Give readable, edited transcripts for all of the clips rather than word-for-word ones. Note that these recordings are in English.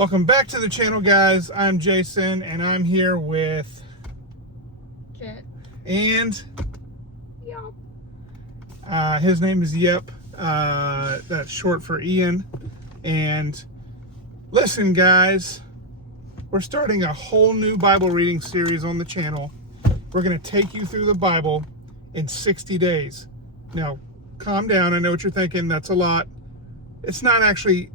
Welcome back to the channel, guys. I'm Jason, and I'm here with Jet. and Yep. his name is Yep. That's short for Ian. And listen, guys, we're starting a whole new Bible reading series on the channel. We're going to take you through the Bible in 60 days. Now, calm down. I know what you're thinking. That's a lot. It's not actually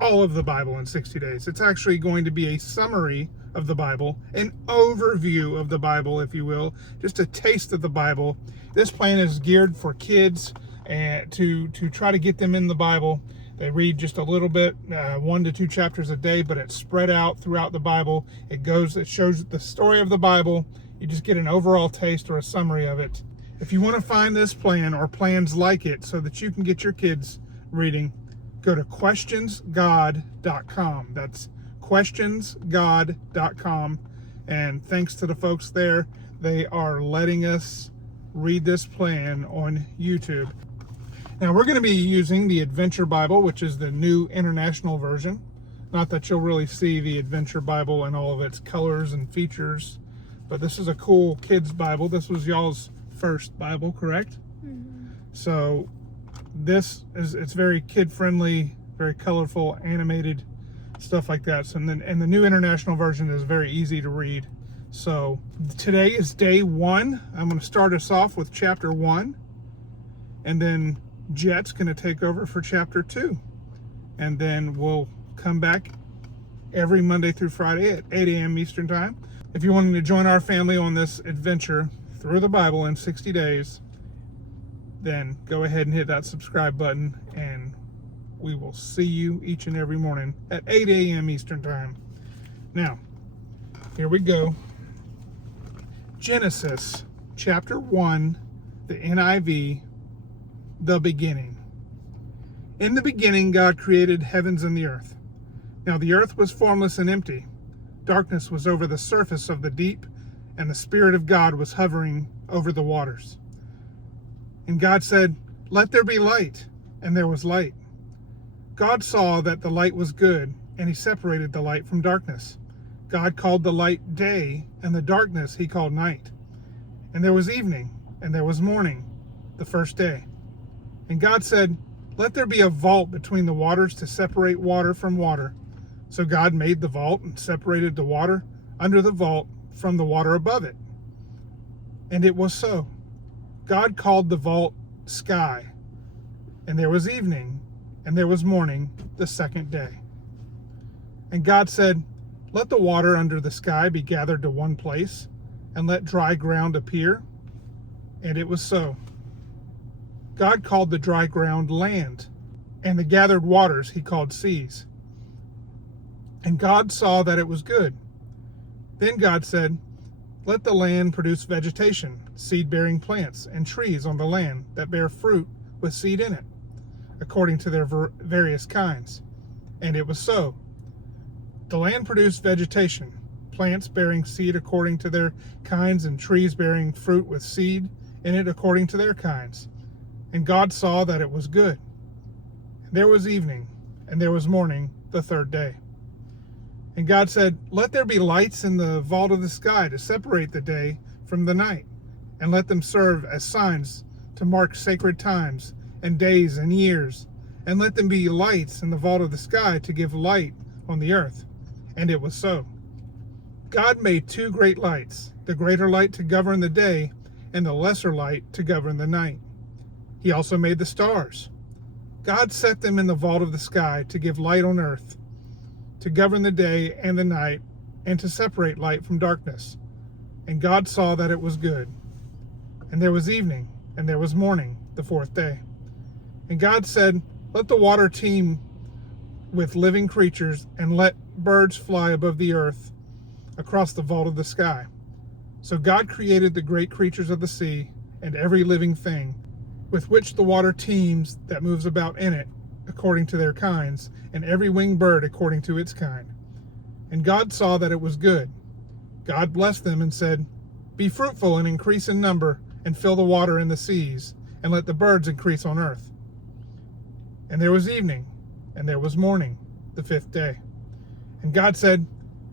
all of the Bible in 60 days. It's actually going to be a summary of the Bible, an overview of the Bible, if you will, just a taste of the Bible. This plan is geared for kids and to try to get them in the Bible. They read just a little bit, 1 to 2 chapters a day, but it's spread out throughout the Bible. It shows the story of the Bible. You just get an overall taste or a summary of it. If you want to find this plan or plans like it so that you can get your kids reading, go to questionsgod.com. That's questionsgod.com. And thanks to the folks there, they are letting us read this plan on YouTube. Now, we're going to be using the Adventure Bible, which is the New International Version. Not that you'll really see the Adventure Bible and all of its colors and features, but this is a cool kids Bible. This was y'all's first Bible, correct? Mm-hmm. So it's very kid-friendly, very colorful, animated, stuff like that. So, and the New International Version is very easy to read. So today is day 1. I'm going to start us off with chapter 1, and then Jet's going to take over for chapter 2, and then we'll come back every Monday through Friday at 8 a.m. Eastern Time. If you're wanting to join our family on this adventure through the Bible in 60 days, then go ahead and hit that subscribe button, and we will see you each and every morning at 8 a.m. Eastern Time. Now, here we go. Genesis chapter 1, the NIV, the beginning. In the beginning, God created heavens and the earth. Now the earth was formless and empty. Darkness was over the surface of the deep, and the Spirit of God was hovering over the waters. And God said, "Let there be light," and there was light. God saw that the light was good, and he separated the light from darkness. God called the light day, and the darkness he called night. And there was evening, and there was morning, the first day. And God said, "Let there be a vault between the waters to separate water from water." So God made the vault and separated the water under the vault from the water above it. And it was so. God called the vault sky. And there was evening, and there was morning, the second day. And God said, "Let the water under the sky be gathered to one place, and let dry ground appear." And it was so. God called the dry ground land, and the gathered waters he called seas. And God saw that it was good. Then God said, "Let the land produce vegetation, seed-bearing plants, and trees on the land that bear fruit with seed in it, according to their various kinds." And it was so. The land produced vegetation, plants bearing seed according to their kinds, and trees bearing fruit with seed in it according to their kinds. And God saw that it was good. And there was evening, and there was morning, the third day. And God said, "Let there be lights in the vault of the sky to separate the day from the night, and let them serve as signs to mark sacred times and days and years, and let them be lights in the vault of the sky to give light on the earth." And it was so. God made 2 great lights, the greater light to govern the day, and the lesser light to govern the night. He also made the stars. God set them in the vault of the sky to give light on earth, to govern the day and the night, and to separate light from darkness. And God saw that it was good. And there was evening, and there was morning, the fourth day. And God said, "Let the water teem with living creatures, and let birds fly above the earth across the vault of the sky." So God created the great creatures of the sea, and every living thing with which the water teems that moves about in it, according to their kinds, and every winged bird according to its kind. And God saw that it was good. God blessed them and said, "Be fruitful and increase in number, and fill the water in the seas, and let the birds increase on earth." And there was evening, and there was morning, the fifth day. And God said,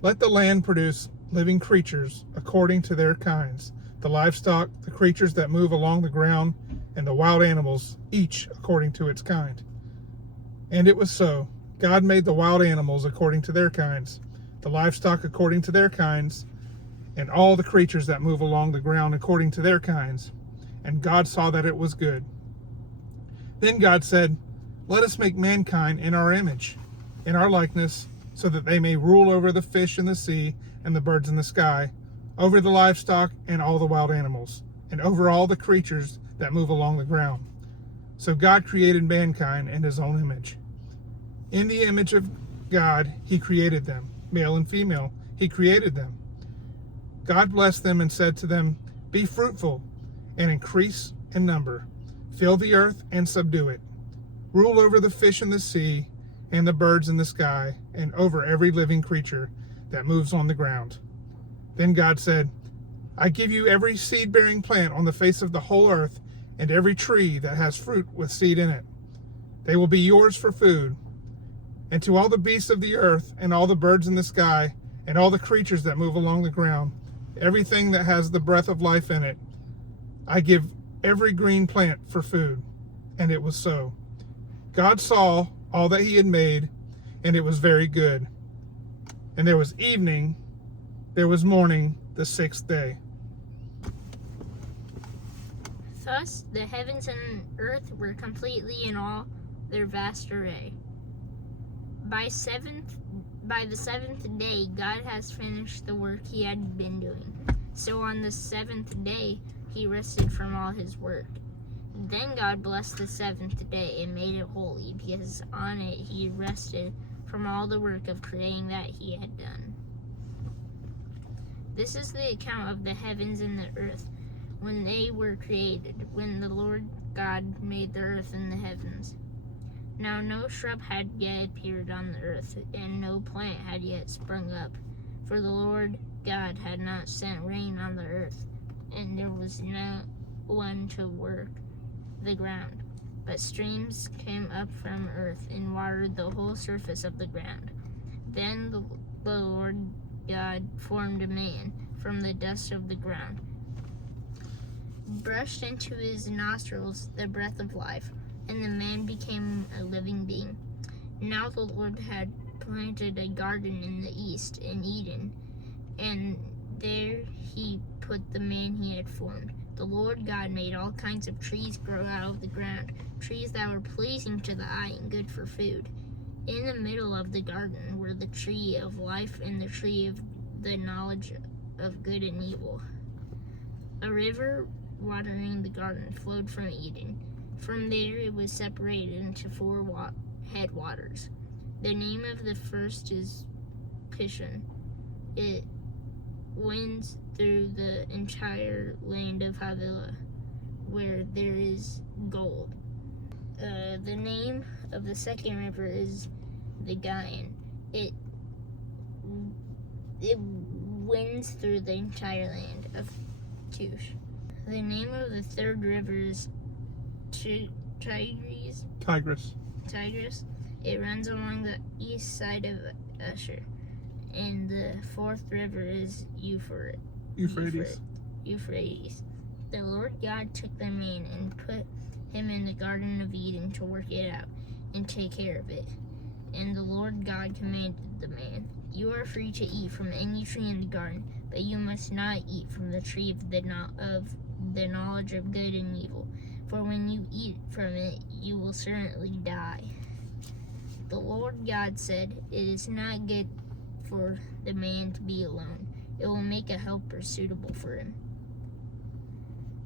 "Let the land produce living creatures according to their kinds, the livestock, the creatures that move along the ground, and the wild animals, each according to its kind." And it was so. God made the wild animals according to their kinds, the livestock according to their kinds, and all the creatures that move along the ground according to their kinds. And God saw that it was good. Then God said, "Let us make mankind in our image, in our likeness, so that they may rule over the fish in the sea and the birds in the sky, over the livestock and all the wild animals, and over all the creatures that move along the ground." So God created mankind in his own image. In the image of God, he created them. Male and female, he created them. God blessed them and said to them, "Be fruitful and increase in number. Fill the earth and subdue it. Rule over the fish in the sea and the birds in the sky, and over every living creature that moves on the ground." Then God said, "I give you every seed-bearing plant on the face of the whole earth, and every tree that has fruit with seed in it. They will be yours for food. And to all the beasts of the earth, and all the birds in the sky, and all the creatures that move along the ground, everything that has the breath of life in it, I give every green plant for food." And it was so. God saw all that he had made, and it was very good. And there was evening, there was morning, the sixth day. Thus the heavens and earth were completely in all their vast array. By the seventh day, God has finished the work he had been doing. So on the seventh day, he rested from all his work. Then God blessed the seventh day and made it holy, because on it he rested from all the work of creating that he had done. This is the account of the heavens and the earth when they were created, when the Lord God made the earth and the heavens. Now no shrub had yet appeared on the earth, and no plant had yet sprung up, for the Lord God had not sent rain on the earth, and there was no one to work the ground. But streams came up from earth and watered the whole surface of the ground. Then the Lord God formed a man from the dust of the ground, brushed into his nostrils the breath of life, and the man became a living being. Now the Lord had planted a garden in the east, in Eden, and there he put the man he had formed. The Lord God made all kinds of trees grow out of the ground, trees that were pleasing to the eye and good for food. In the middle of the garden were the tree of life and the tree of the knowledge of good and evil. A river watering the garden flowed from Eden. From there it was separated into four headwaters. The name of the first is Pishon. It winds through the entire land of Havilah, where there is gold. The name of the second river is the Gihon. It winds through the entire land of Cush. The name of the third river is Tigris. It runs along the east side of Asher. And the fourth river is Euphrates. The Lord God took the man and put him in the Garden of Eden to work it out and take care of it. And the Lord God commanded the man, "You are free to eat from any tree in the garden, but you must not eat from the tree of the knowledge of good and evil. For when you eat from it, you will certainly die." The Lord God said, "It is not good for the man to be alone. It will make a helper suitable for him."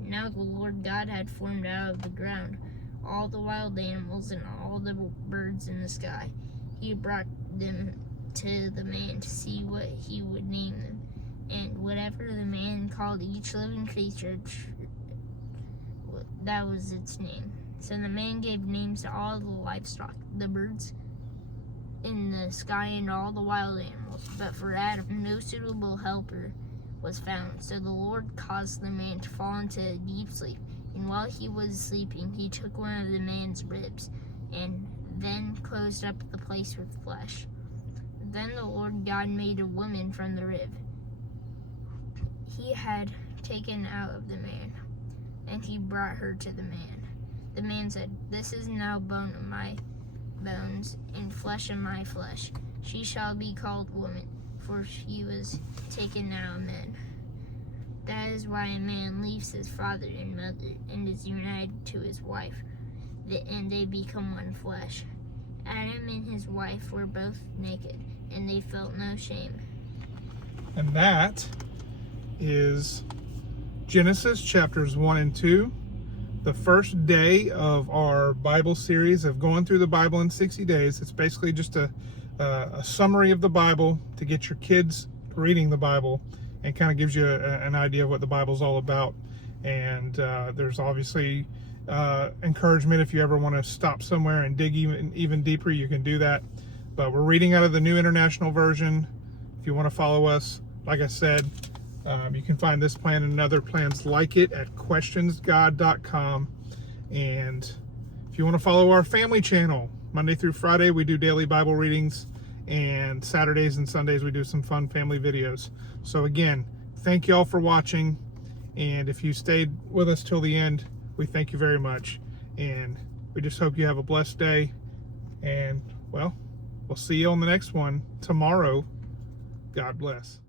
Now the Lord God had formed out of the ground all the wild animals and all the birds in the sky. He brought them to the man to see what he would name them. And whatever the man called each living creature, that was its name. So the man gave names to all the livestock, the birds in the sky, and all the wild animals. But for Adam, no suitable helper was found. So the Lord caused the man to fall into a deep sleep. And while he was sleeping, he took one of the man's ribs and then closed up the place with flesh. Then the Lord God made a woman from the rib he had taken out of the man, and he brought her to the man. The man said, "This is now bone of my bones and flesh of my flesh. She shall be called woman, for she was taken out of men." That is why a man leaves his father and mother and is united to his wife, and they become one flesh. Adam and his wife were both naked, and they felt no shame. And that is Genesis chapters 1 and 2, the first day of our Bible series of going through the Bible in 60 days. It's basically just a summary of the Bible to get your kids reading the Bible, and kind of gives you an idea of what the Bible's all about. And there's obviously encouragement if you ever want to stop somewhere and dig even deeper, you can do that. But we're reading out of the New International Version. If you want to follow us, like I said, you can find this plan and other plans like it at questionsgod.com. And if you want to follow our family channel, Monday through Friday we do daily Bible readings, and Saturdays and Sundays we do some fun family videos. So again, thank you all for watching, and if you stayed with us till the end, we thank you very much, and we just hope you have a blessed day. And well, we'll see you on the next one tomorrow. God bless.